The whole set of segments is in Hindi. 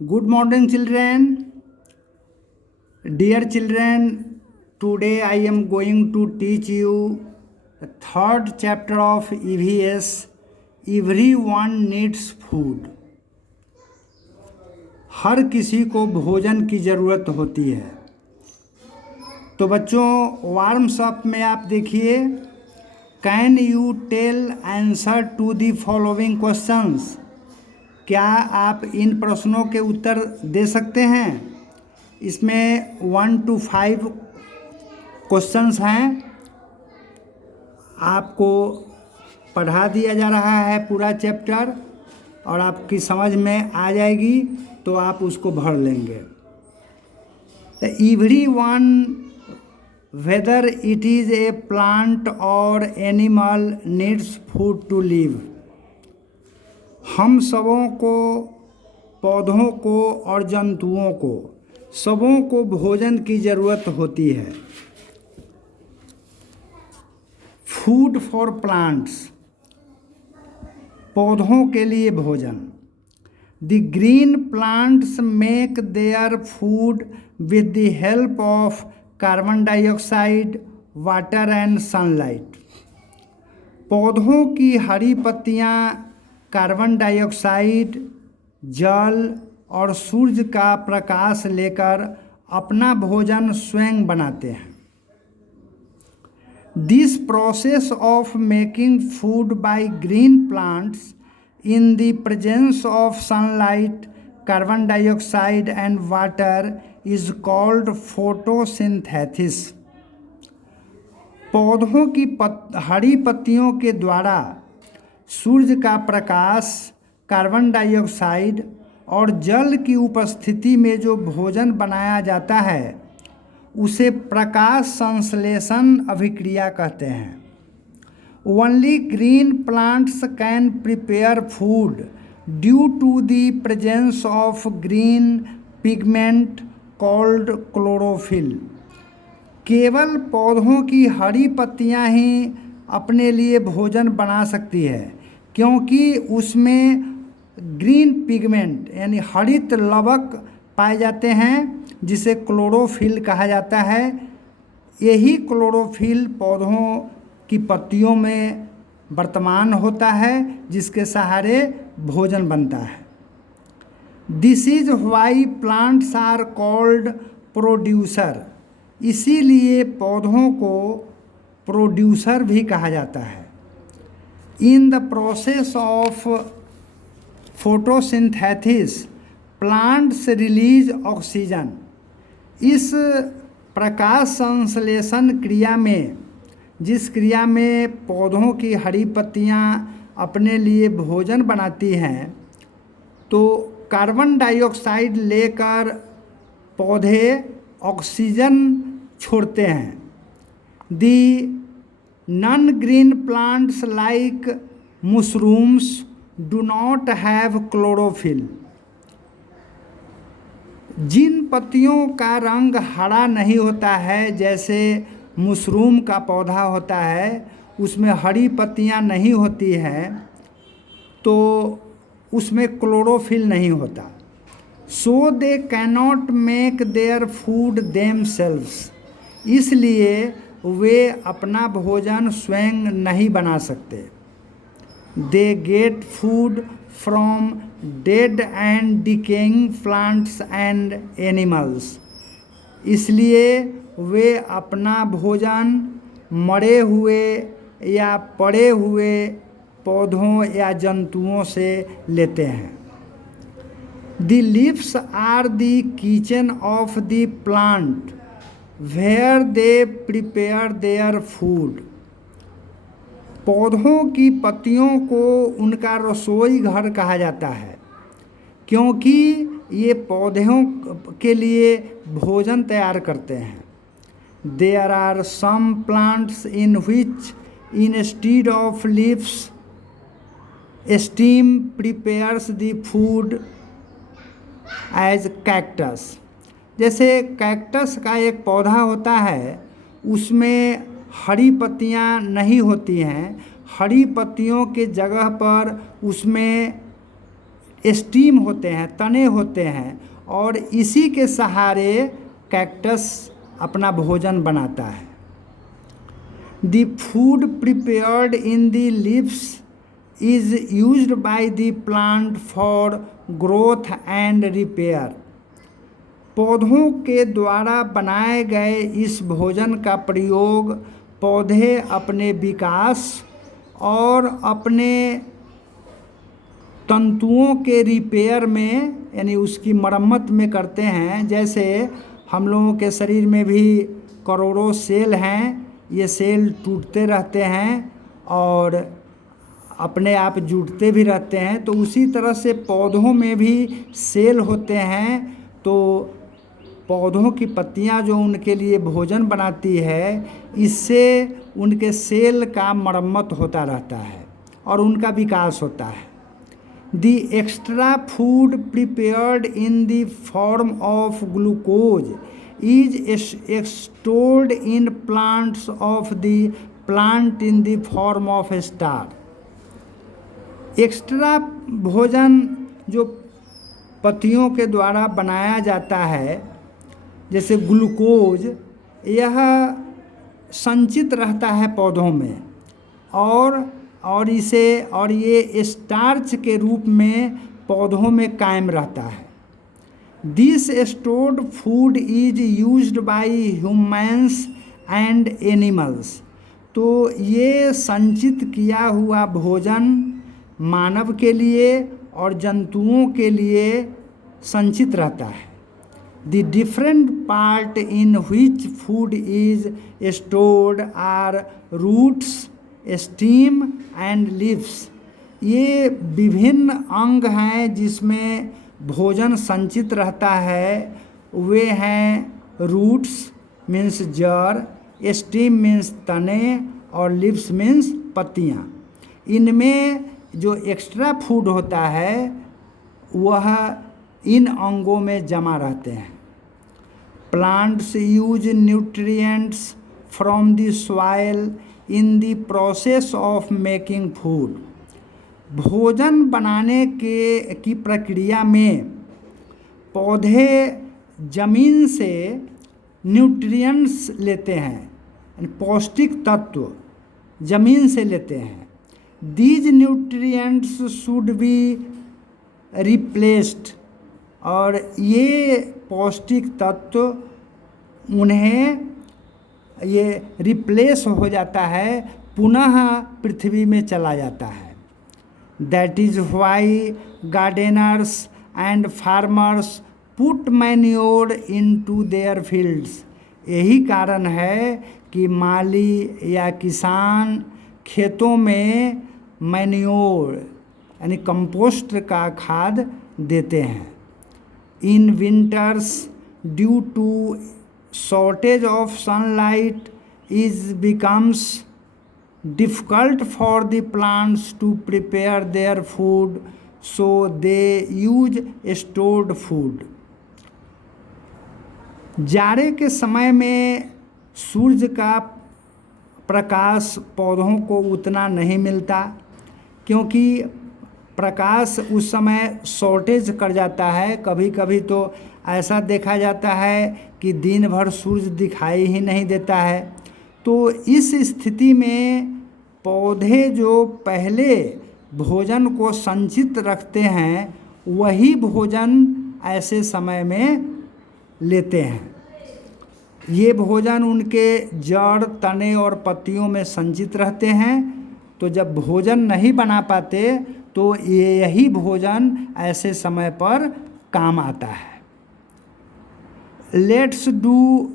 Good morning, children. Dear children, today I am going to teach you the third chapter of EVS. Everyone needs food. हर किसी को भोजन की ज़रूरत होती है। तो बच्चों, वार्म्स अप में आप देखिए, can you tell answer to the following questions. क्या आप इन प्रश्नों के उत्तर दे सकते हैं? इसमें 1 to 5 क्वेश्चंस हैं। आपको पढ़ा दिया जा रहा है पूरा चैप्टर और आपकी समझ में आ जाएगी तो आप उसको भर लेंगे। Everyone, whether it is a plant or animal, needs food to live। हम सबों को, पौधों को और जंतुओं को, सबों को भोजन की ज़रूरत होती है। फूड फॉर प्लांट्स, पौधों के लिए भोजन। The green plants make their food with the help of carbon dioxide, water and sunlight. पौधों की हरी पत्तियाँ कार्बन डाइऑक्साइड, जल और सूरज का प्रकाश लेकर अपना भोजन स्वयं बनाते हैं। This process of making food by green plants in the presence of sunlight, carbon dioxide and water is called photosynthesis. पौधों की हरी पत्तियों के द्वारा सूर्य का प्रकाश, कार्बन डाइऑक्साइड और जल की उपस्थिति में जो भोजन बनाया जाता है उसे प्रकाश संश्लेषण अभिक्रिया कहते हैं। Only green plants can prepare food due to the presence of green pigment called chlorophyll. केवल पौधों की हरी पत्तियां ही अपने लिए भोजन बना सकती है क्योंकि उसमें ग्रीन पिगमेंट यानी हरित लवक पाए जाते हैं जिसे क्लोरोफिल कहा जाता है। यही क्लोरोफिल पौधों की पत्तियों में वर्तमान होता है जिसके सहारे भोजन बनता है। This is why plants are called producer. इसीलिए पौधों को प्रोड्यूसर भी कहा जाता है। In the process of photosynthesis plants release oxygen. इस प्रकाश संश्लेषण क्रिया में, जिस क्रिया में पौधों की हरी पत्तियां अपने लिए भोजन बनाती हैं, तो कार्बन डाइऑक्साइड लेकर पौधे ऑक्सीजन छोड़ते हैं। The non green plants like mushrooms do not have chlorophyll। जिन पत्तियों का रंग हरा नहीं होता है, जैसे मशरूम का पौधा होता है, उसमें हरी पत्तियां नहीं होती हैं, तो उसमें क्लोरोफिल नहीं होता। So they cannot make their food themselves. इसलिए वे अपना भोजन स्वयं नहीं बना सकते। They get food from dead and decaying plants and animals. इसलिए वे अपना भोजन मरे हुए या पड़े हुए पौधों या जंतुओं से लेते हैं। The leaves are the kitchen of the plant where they prepare their food. पौधों की पत्तियों को उनका रसोई घर कहा जाता है क्योंकि ये पौधों के लिए भोजन तैयार करते हैं। There are some plants in which instead of leaves stem prepares the food as cactus. जैसे कैक्टस का एक पौधा होता है, उसमें हरी पत्तियां नहीं होती हैं। हरी पत्तियों के जगह पर उसमें स्टीम होते हैं, तने होते हैं, और इसी के सहारे कैक्टस अपना भोजन बनाता है। The food prepared in the leaves is used by the plant for growth and repair. पौधों के द्वारा बनाए गए इस भोजन का प्रयोग पौधे अपने विकास और अपने तंतुओं के रिपेयर में, यानी उसकी मरम्मत में करते हैं। जैसे हम लोगों के शरीर में भी करोड़ों सेल हैं, ये सेल टूटते रहते हैं और अपने आप जुड़ते भी रहते हैं, तो उसी तरह से पौधों में भी सेल होते हैं। तो पौधों की पत्तियां जो उनके लिए भोजन बनाती है, इससे उनके सेल का मरम्मत होता रहता है और उनका विकास होता है। The extra food prepared in the form of glucose is stored in plants of the plant in the form of starch. Extra भोजन जो पत्तियों के द्वारा बनाया जाता है, जैसे ग्लूकोज, यह संचित रहता है पौधों में और ये स्टार्च के रूप में पौधों में कायम रहता है। This stored food is used by humans and animals. तो ये संचित किया हुआ भोजन मानव के लिए और जंतुओं के लिए संचित रहता है। The different part in which food is stored are roots, stem and leaves. ये विभिन्न अंग हैं जिसमें भोजन संचित रहता है। वे हैं रूट्स मीन्स जड़, स्टेम मीन्स तने और लीव्स मीन्स पत्तियाँ। इनमें जो एक्स्ट्रा फूड होता है वह इन अंगों में जमा रहते हैं। Plants use nutrients from the soil in the process of making food. भोजन बनाने की प्रक्रिया में पौधे जमीन से न्यूट्रिएंट्स लेते हैं, पौष्टिक तत्व जमीन से लेते हैं। These nutrients should be replaced, और ये पौष्टिक तत्व उन्हें ये रिप्लेस हो जाता है, पुनः पृथ्वी में चला जाता है। That is why Gardner's and farmers put manure into their fields. यही कारण है कि माली या किसान खेतों में मैन्योर यानी कंपोस्ट का खाद देते हैं। In winters due to shortage of sunlight is becomes difficult for the plants to prepare their food, so they use stored food. जाड़े के समय में सूर्य का प्रकाश पौधों को उतना नहीं मिलता, क्योंकि प्रकाश उस समय शॉर्टेज कर जाता है। कभी कभी तो ऐसा देखा जाता है कि दिन भर सूर्य दिखाई ही नहीं देता है। तो इस स्थिति में पौधे जो पहले भोजन को संचित रखते हैं, वही भोजन ऐसे समय में लेते हैं। ये भोजन उनके जड़, तने और पत्तियों में संचित रहते हैं। तो जब भोजन नहीं बना पाते तो यही भोजन ऐसे समय पर काम आता है। लेट्स डू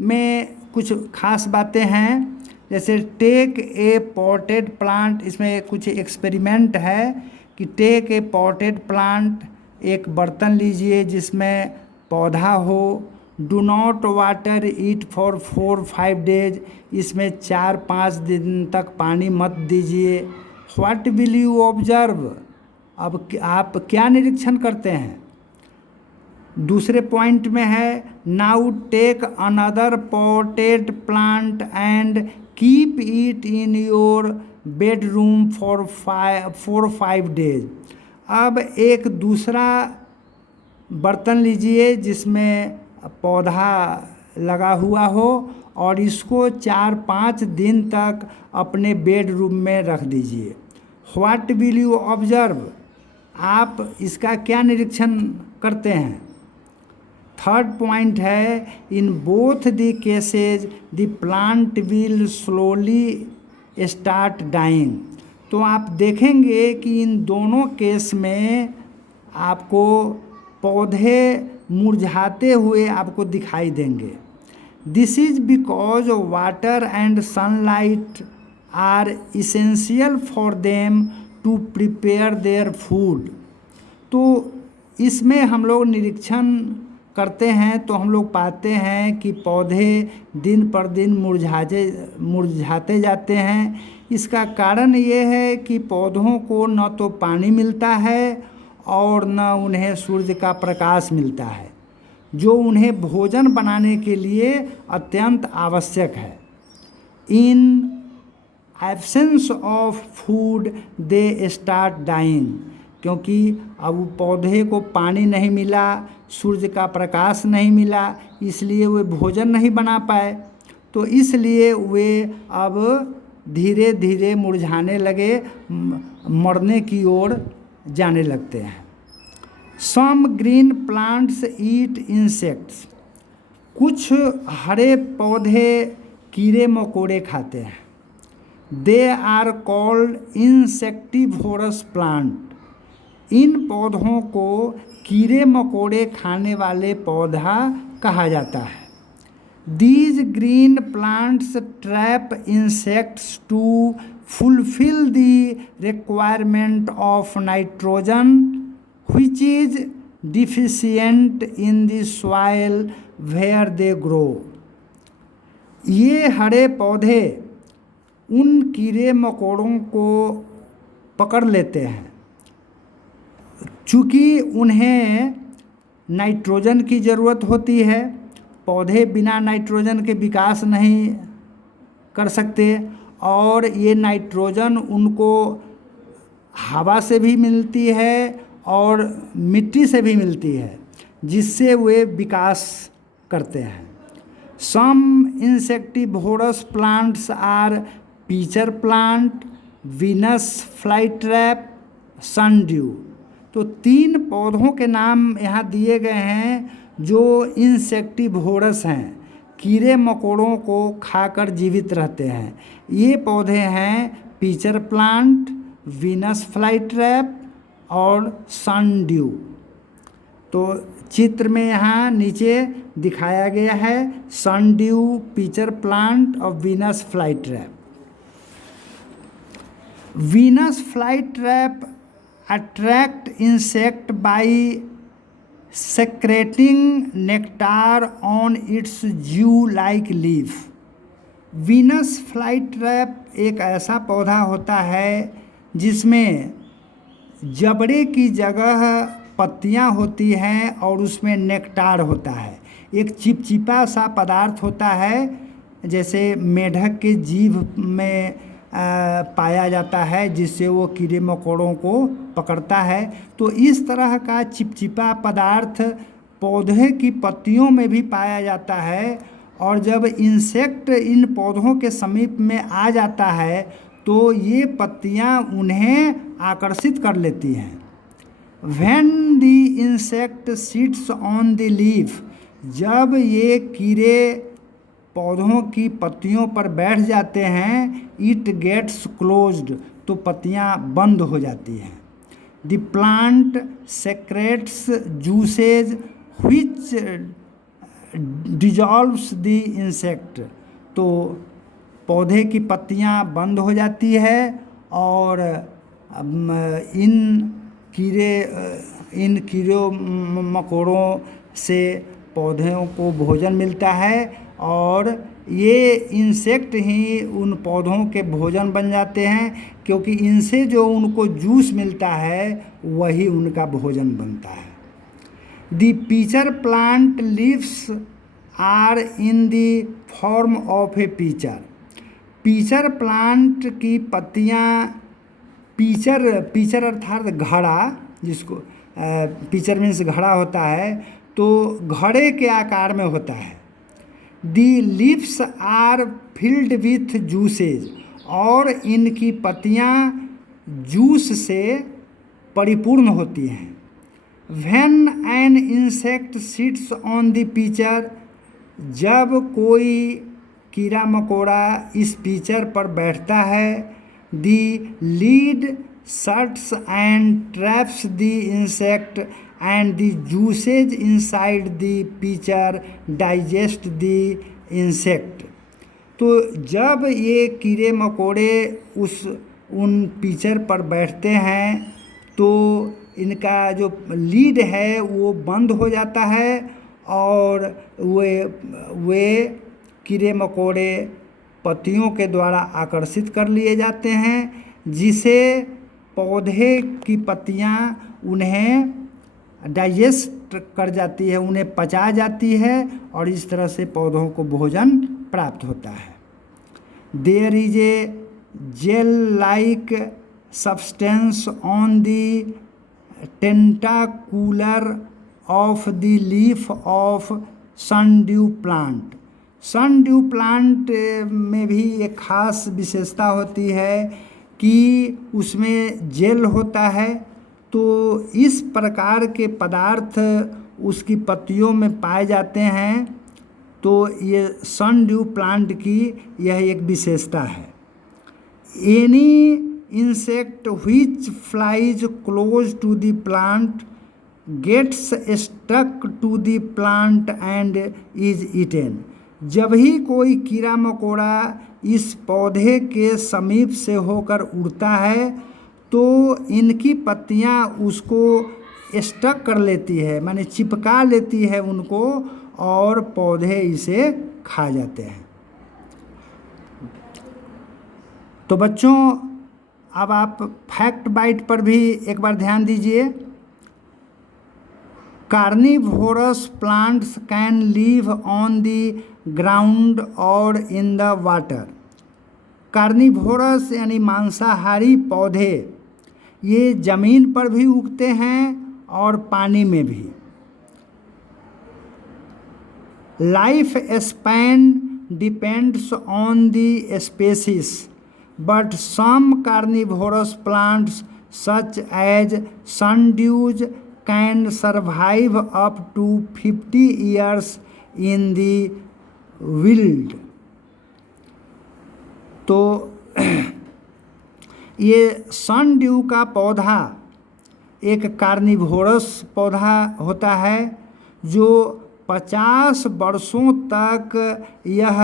में कुछ खास बातें हैं, जैसे टेक ए पॉटेड प्लांट। इसमें कुछ एक्सपेरिमेंट है कि टेक ए पॉटेड प्लांट, एक बर्तन लीजिए जिसमें पौधा हो। Do not water it for 4-5 days. इसमें 4-5 दिन तक पानी मत दीजिए। What will you observe? अब आप क्या निरीक्षण करते हैं? दूसरे पॉइंट में है now take another potted plant and keep it in your bedroom for 4-5 days. अब एक दूसरा बर्तन लीजिए जिसमें पौधा लगा हुआ हो और इसको 4-5 दिन तक अपने बेडरूम में रख दीजिए। What will you observe? आप इसका क्या निरीक्षण करते हैं? थर्ड पॉइंट है, in both the cases the plant will slowly start dying. तो आप देखेंगे कि इन दोनों केस में आपको पौधे मुरझाते हुए आपको दिखाई देंगे। This is because water and sunlight are essential for them to prepare their food. तो इसमें हम लोग निरीक्षण करते हैं तो हम लोग पाते हैं कि पौधे दिन पर दिन मुरझाते जाते हैं। इसका कारण ये है कि पौधों को न तो पानी मिलता है और न उन्हें सूर्य का प्रकाश मिलता है, जो उन्हें भोजन बनाने के लिए अत्यंत आवश्यक है। In absence of food they start dying, क्योंकि अब पौधे को पानी नहीं मिला, सूर्य का प्रकाश नहीं मिला, इसलिए वे भोजन नहीं बना पाए। तो इसलिए वे अब धीरे धीरे मुरझाने लगे, मरने की ओर जाने लगते हैं। Some green plants eat insects. कुछ हरे पौधे कीड़े मकोड़े खाते हैं। They are called insectivorous plant. इन पौधों को कीड़े मकोड़े खाने वाले पौधा कहा जाता है। These green plants trap insects to fulfill the requirement of nitrogen which is deficient in the soil where they grow। ये हरे पौधे उन कीड़े मकोड़ों को पकड़ लेते हैं, चूँकि उन्हें नाइट्रोजन की ज़रूरत होती है। पौधे बिना नाइट्रोजन के विकास नहीं कर सकते और ये नाइट्रोजन उनको हवा से भी मिलती है और मिट्टी से भी मिलती है, जिससे वे विकास करते हैं। Some insectivorous plants are pitcher plant, Venus flytrap, sundew. तो 3 पौधों के नाम यहाँ दिए गए हैं जो इंसेक्टिवोरस हैं, कीड़े मकोड़ों को खाकर जीवित रहते हैं। ये पौधे हैं पीचर प्लांट, वीनस फ्लाईट्रैप और सनड्यू। तो चित्र में यहाँ नीचे दिखाया गया है सनड्यू, पीचर प्लांट और Venus flytrap. Venus flytrap attract insect by secreting nectar on its dew-like leaf। Venus flytrap एक ऐसा पौधा होता है जिसमें जबड़े की जगह पत्तियां होती हैं और उसमें नेक्टार होता है। एक चिपचिपा सा पदार्थ होता है, जैसे मेढक के जीभ में पाया जाता है, जिससे वो कीड़े मकोड़ों को पकड़ता है। तो इस तरह का चिपचिपा पदार्थ पौधे की पत्तियों में भी पाया जाता है और जब इंसेक्ट इन पौधों के समीप में आ जाता है तो ये पत्तियां उन्हें आकर्षित कर लेती हैं। When the insect sits on the leaf, जब ये कीड़े पौधों की पत्तियों पर बैठ जाते हैं, इट गेट्स क्लोज्ड, तो पत्तियां बंद हो जाती हैं। The plant secrets juices which dissolves the insect. तो पौधे की पत्तियां बंद हो जाती है और इन कीड़ों मकोड़ों से पौधों को भोजन मिलता है और ये इंसेक्ट ही उन पौधों के भोजन बन जाते हैं, क्योंकि इनसे जो उनको जूस मिलता है वही उनका भोजन बनता है। The pitcher plant leaves are in the form of a pitcher. Pitcher plant की पत्तियाँ, पीचर अर्थात घड़ा, जिसको पिचर मीन्स घड़ा होता है, तो घड़े के आकार में होता है। The leaves are filled with juices, और इनकी पत्तियाँ जूस से परिपूर्ण होती हैं। When an insect sits on the pitcher, जब कोई कीड़ा मकोड़ा इस पिचर पर बैठता है, the lid shuts and traps the insect and the juices inside the pitcher digest the insect. तो जब ये कीड़े मकोड़े उन पिचर पर बैठते हैं तो इनका जो लीड है वो बंद हो जाता है और वे कीड़े मकोड़े पत्तियों के द्वारा आकर्षित कर लिए जाते हैं, जिसे पौधे की पत्तियां उन्हें डाइजेस्ट कर जाती है, उन्हें पचा जाती है और इस तरह से पौधों को भोजन प्राप्त होता है। There is a gel like substance on the tentacular of the leaf of sundew plant. Sundew plant में भी एक खास विशेषता होती है कि उसमें जेल होता है, तो इस प्रकार के पदार्थ उसकी पत्तियों में पाए जाते हैं। तो ये सनड्यू प्लांट की यह एक विशेषता है। Any insect which flies close to the plant gets stuck to the plant and is eaten। जब ही कोई कीड़ा मकोड़ा इस पौधे के समीप से होकर उड़ता है तो इनकी पत्तियां उसको स्टक कर लेती है, माने चिपका लेती है उनको, और पौधे इसे खा जाते हैं। तो बच्चों, अब आप फैक्ट बाइट पर भी एक बार ध्यान दीजिए। Carnivorous plants can live on the ground और इन द वाटर। कार्निवोरस यानी मांसाहारी पौधे ये जमीन पर भी उगते हैं और पानी में भी। Life span depends on the species, but some carnivorous plants such as sundews can survive up to 50 years in the wild। तो ये सनड्यू का पौधा एक कार्निवोरस पौधा होता है जो 50 वर्षों तक यह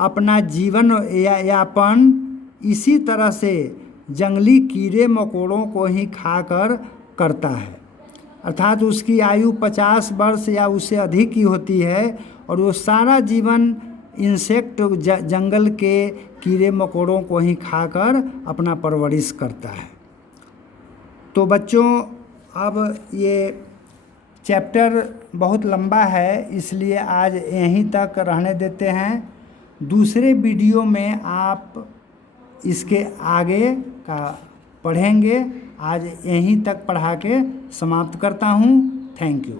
अपना जीवन यापन इसी तरह से जंगली कीड़े मकोड़ों को ही खाकर करता है। अर्थात उसकी आयु 50 वर्ष या उससे अधिक ही होती है और वो सारा जीवन इंसेक्ट जंगल के कीड़े मकोड़ों को ही खाकर अपना परवरिश करता है। तो बच्चों, अब ये चैप्टर बहुत लंबा है, इसलिए आज यहीं तक रहने देते हैं। दूसरे वीडियो में आप इसके आगे का पढ़ेंगे। आज यहीं तक पढ़ा के समाप्त करता हूँ। Thank you.